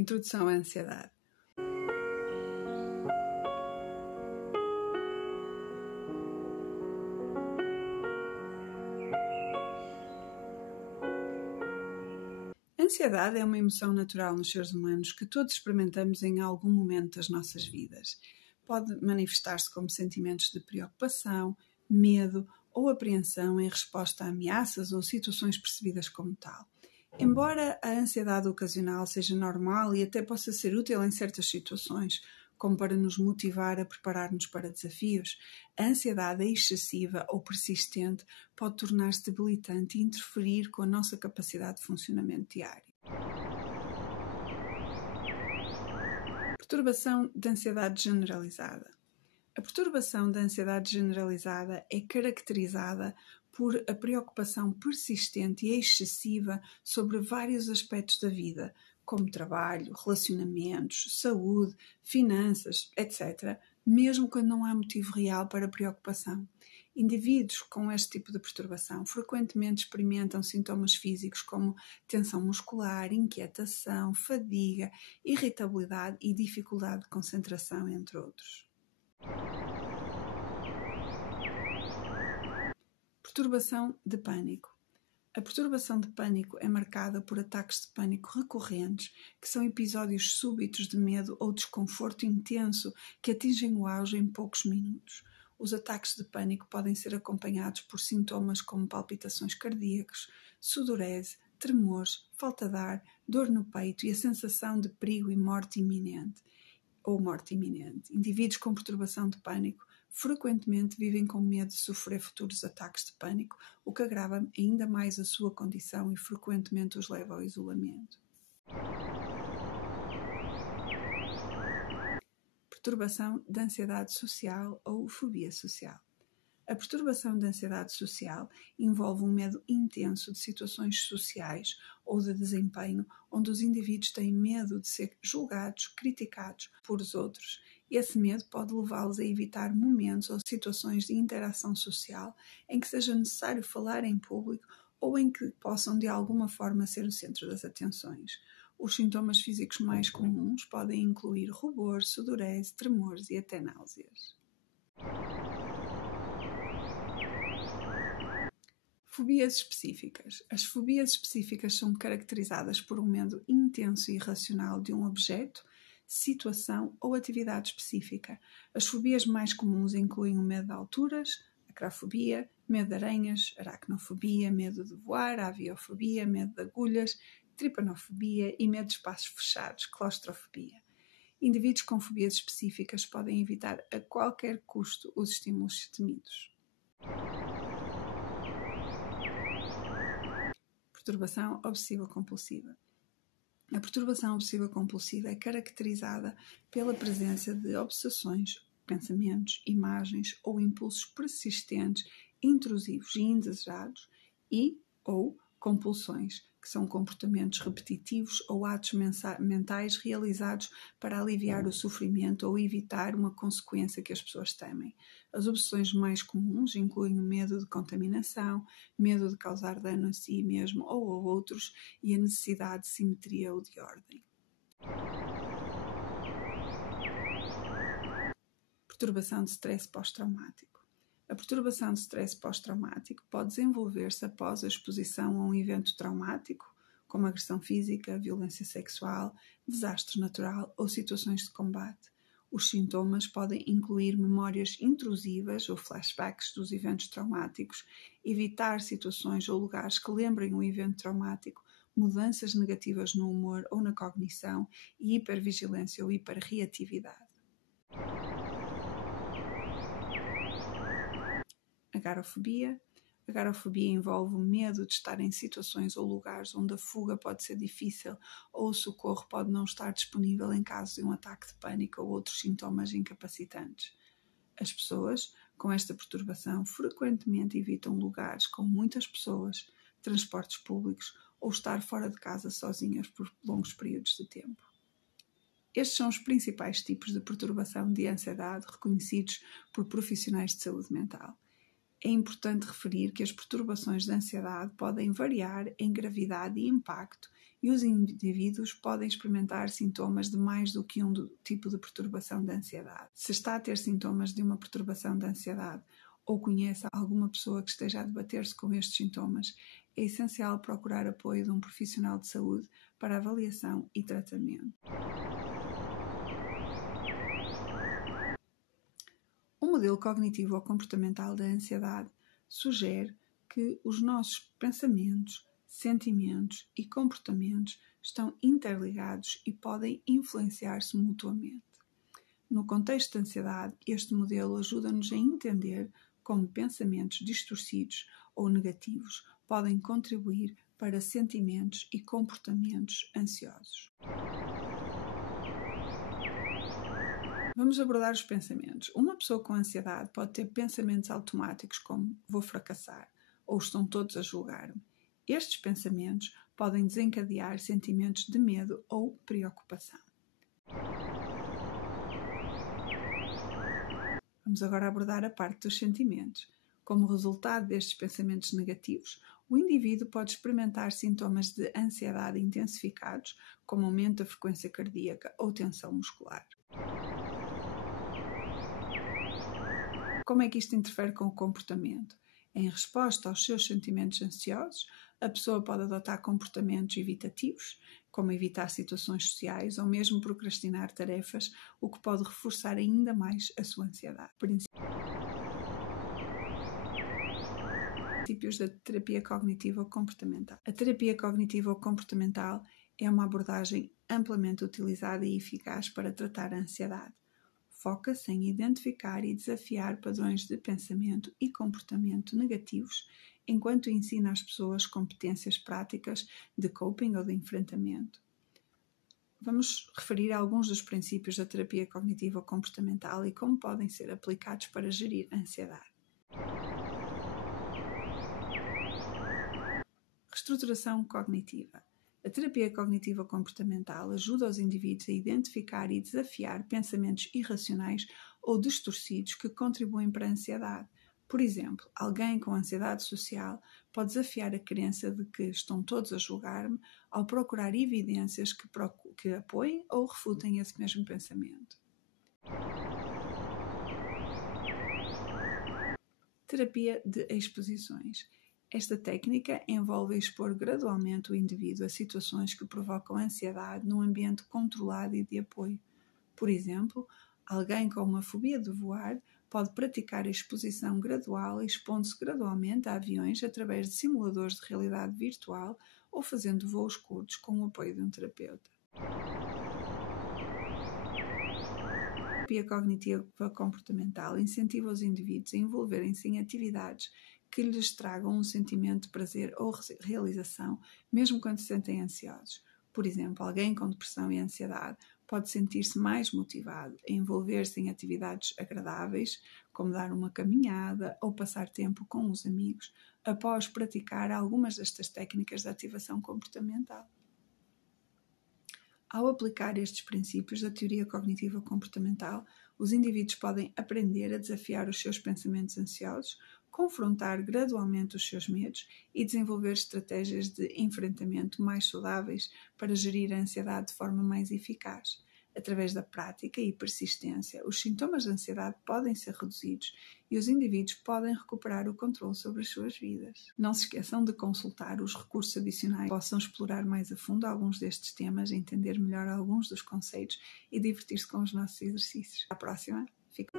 Introdução à ansiedade. A ansiedade é uma emoção natural nos seres humanos que todos experimentamos em algum momento das nossas vidas. Pode manifestar-se como sentimentos de preocupação, medo ou apreensão em resposta a ameaças ou situações percebidas como tal. Embora a ansiedade ocasional seja normal e até possa ser útil em certas situações, como para nos motivar a preparar-nos para desafios, a ansiedade excessiva ou persistente pode tornar-se debilitante e interferir com a nossa capacidade de funcionamento diário. Perturbação de ansiedade generalizada. A perturbação da ansiedade generalizada é caracterizada por a preocupação persistente e excessiva sobre vários aspectos da vida, como trabalho, relacionamentos, saúde, finanças, etc., mesmo quando não há motivo real para preocupação. Indivíduos com este tipo de perturbação frequentemente experimentam sintomas físicos como tensão muscular, inquietação, fadiga, irritabilidade e dificuldade de concentração, entre outros. Perturbação de pânico. A perturbação de pânico é marcada por ataques de pânico recorrentes, que são episódios súbitos de medo ou desconforto intenso que atingem o auge em poucos minutos. Os ataques de pânico podem ser acompanhados por sintomas como palpitações cardíacas, sudorese, tremores, falta de ar, dor no peito e a sensação de perigo e morte iminente. Indivíduos com perturbação de pânico frequentemente vivem com medo de sofrer futuros ataques de pânico, o que agrava ainda mais a sua condição e frequentemente os leva ao isolamento. Perturbação de ansiedade social ou fobia social. A perturbação de ansiedade social envolve um medo intenso de situações sociais ou de desempenho, onde os indivíduos têm medo de ser julgados, criticados por os outros. Esse medo pode levá-los a evitar momentos ou situações de interação social em que seja necessário falar em público ou em que possam de alguma forma ser o centro das atenções. Os sintomas físicos mais comuns podem incluir rubor, sudorese, tremores e até náuseas. Fobias específicas. As fobias específicas são caracterizadas por um medo intenso e irracional de um objeto, situação ou atividade específica. As fobias mais comuns incluem o medo de alturas, acrofobia, medo de aranhas, aracnofobia, medo de voar, aviofobia, medo de agulhas, tripanofobia e medo de espaços fechados, claustrofobia. Indivíduos com fobias específicas podem evitar a qualquer custo os estímulos temidos. Perturbação obsessiva-compulsiva. A perturbação obsessiva-compulsiva é caracterizada pela presença de obsessões, pensamentos, imagens ou impulsos persistentes, intrusivos e indesejados ou compulsões, que são comportamentos repetitivos ou atos mentais realizados para aliviar o sofrimento ou evitar uma consequência que as pessoas temem. As obsessões mais comuns incluem o medo de contaminação, medo de causar dano a si mesmo ou a outros e a necessidade de simetria ou de ordem. Perturbação de stress pós-traumático. A perturbação de stress pós-traumático pode desenvolver-se após a exposição a um evento traumático, como agressão física, violência sexual, desastre natural ou situações de combate. Os sintomas podem incluir memórias intrusivas ou flashbacks dos eventos traumáticos, evitar situações ou lugares que lembrem o evento traumático, mudanças negativas no humor ou na cognição e hipervigilância ou hiperreatividade. Agorafobia. Agorafobia envolve o medo de estar em situações ou lugares onde a fuga pode ser difícil ou o socorro pode não estar disponível em caso de um ataque de pânico ou outros sintomas incapacitantes. As pessoas com esta perturbação frequentemente evitam lugares com muitas pessoas, transportes públicos ou estar fora de casa sozinhas por longos períodos de tempo. Estes são os principais tipos de perturbação de ansiedade reconhecidos por profissionais de saúde mental. É importante referir que as perturbações de ansiedade podem variar em gravidade e impacto e os indivíduos podem experimentar sintomas de mais do que um tipo de perturbação de ansiedade. Se está a ter sintomas de uma perturbação de ansiedade ou conhece alguma pessoa que esteja a debater-se com estes sintomas, é essencial procurar apoio de um profissional de saúde para avaliação e tratamento. O modelo cognitivo ou comportamental da ansiedade sugere que os nossos pensamentos, sentimentos e comportamentos estão interligados e podem influenciar-se mutuamente. No contexto de ansiedade, este modelo ajuda-nos a entender como pensamentos distorcidos ou negativos podem contribuir para sentimentos e comportamentos ansiosos. Vamos abordar os pensamentos. Uma pessoa com ansiedade pode ter pensamentos automáticos como vou fracassar ou estão todos a julgar-me. Estes pensamentos podem desencadear sentimentos de medo ou preocupação. Vamos agora abordar a parte dos sentimentos. Como resultado destes pensamentos negativos, o indivíduo pode experimentar sintomas de ansiedade intensificados, como aumento da frequência cardíaca ou tensão muscular. Como é que isto interfere com o comportamento? Em resposta aos seus sentimentos ansiosos, a pessoa pode adotar comportamentos evitativos, como evitar situações sociais ou mesmo procrastinar tarefas, o que pode reforçar ainda mais a sua ansiedade. Princípios da terapia cognitivo-comportamental. A terapia cognitivo-comportamental é uma abordagem amplamente utilizada e eficaz para tratar a ansiedade. Foca-se em identificar e desafiar padrões de pensamento e comportamento negativos, enquanto ensina às pessoas competências práticas de coping ou de enfrentamento. Vamos referir alguns dos princípios da terapia cognitivo-comportamental e como podem ser aplicados para gerir a ansiedade. Reestruturação cognitiva. A terapia cognitivo-comportamental ajuda os indivíduos a identificar e desafiar pensamentos irracionais ou distorcidos que contribuem para a ansiedade. Por exemplo, alguém com ansiedade social pode desafiar a crença de que estão todos a julgar-me ao procurar evidências que apoiem ou refutem esse mesmo pensamento. Terapia de exposições. Esta técnica envolve expor gradualmente o indivíduo a situações que provocam ansiedade num ambiente controlado e de apoio. Por exemplo, alguém com uma fobia de voar pode praticar a exposição gradual, expondo-se gradualmente a aviões através de simuladores de realidade virtual ou fazendo voos curtos com o apoio de um terapeuta. A terapia cognitiva comportamental incentiva os indivíduos a envolverem-se em atividades que lhes tragam um sentimento de prazer ou realização, mesmo quando se sentem ansiosos. Por exemplo, alguém com depressão e ansiedade pode sentir-se mais motivado a envolver-se em atividades agradáveis, como dar uma caminhada ou passar tempo com os amigos, após praticar algumas destas técnicas de ativação comportamental. Ao aplicar estes princípios da teoria cognitiva comportamental, os indivíduos podem aprender a desafiar os seus pensamentos ansiosos, confrontar gradualmente os seus medos e desenvolver estratégias de enfrentamento mais saudáveis para gerir a ansiedade de forma mais eficaz. Através da prática e persistência, os sintomas de ansiedade podem ser reduzidos e os indivíduos podem recuperar o controle sobre as suas vidas. Não se esqueçam de consultar os recursos adicionais que possam explorar mais a fundo alguns destes temas, entender melhor alguns dos conceitos e divertir-se com os nossos exercícios. À próxima! Fica...